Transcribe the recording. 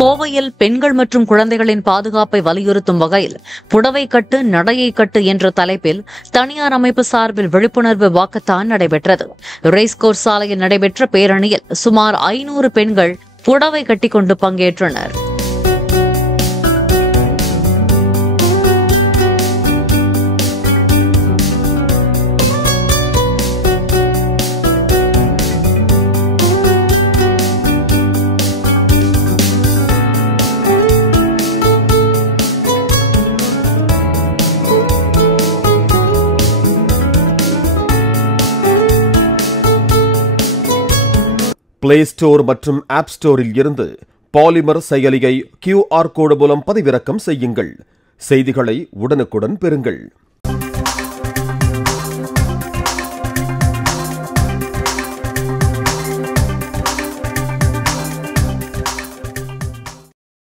கோவையில் பெண்கள் மற்றும் குழந்தைகளின் பாதுகாப்பை வலியுறுத்தும் வகையில் புடவை கட்டு நடையை கட்டு என்ற தலைப்பில் தனியார் அமைப்பு சார்பில் விழிப்புணர்வு வாக்கத்தான் நடைபெற்றது. ரேஸ்கோர்ஸ் சாலையில் நடைபெற்ற பேரணியில் சுமார் 500 பெண்கள் புடவை கட்டிக்கொண்டு பங்கேற்றனர். பிளே ஸ்டோர் மற்றும் ஆப் ஸ்டோரில் இருந்து பாலிமர் செயலியை QR கோடு மூலம் பதிவிறக்கம் செய்யுங்கள். செய்திகளை உடனுக்குடன் பெறுங்கள்.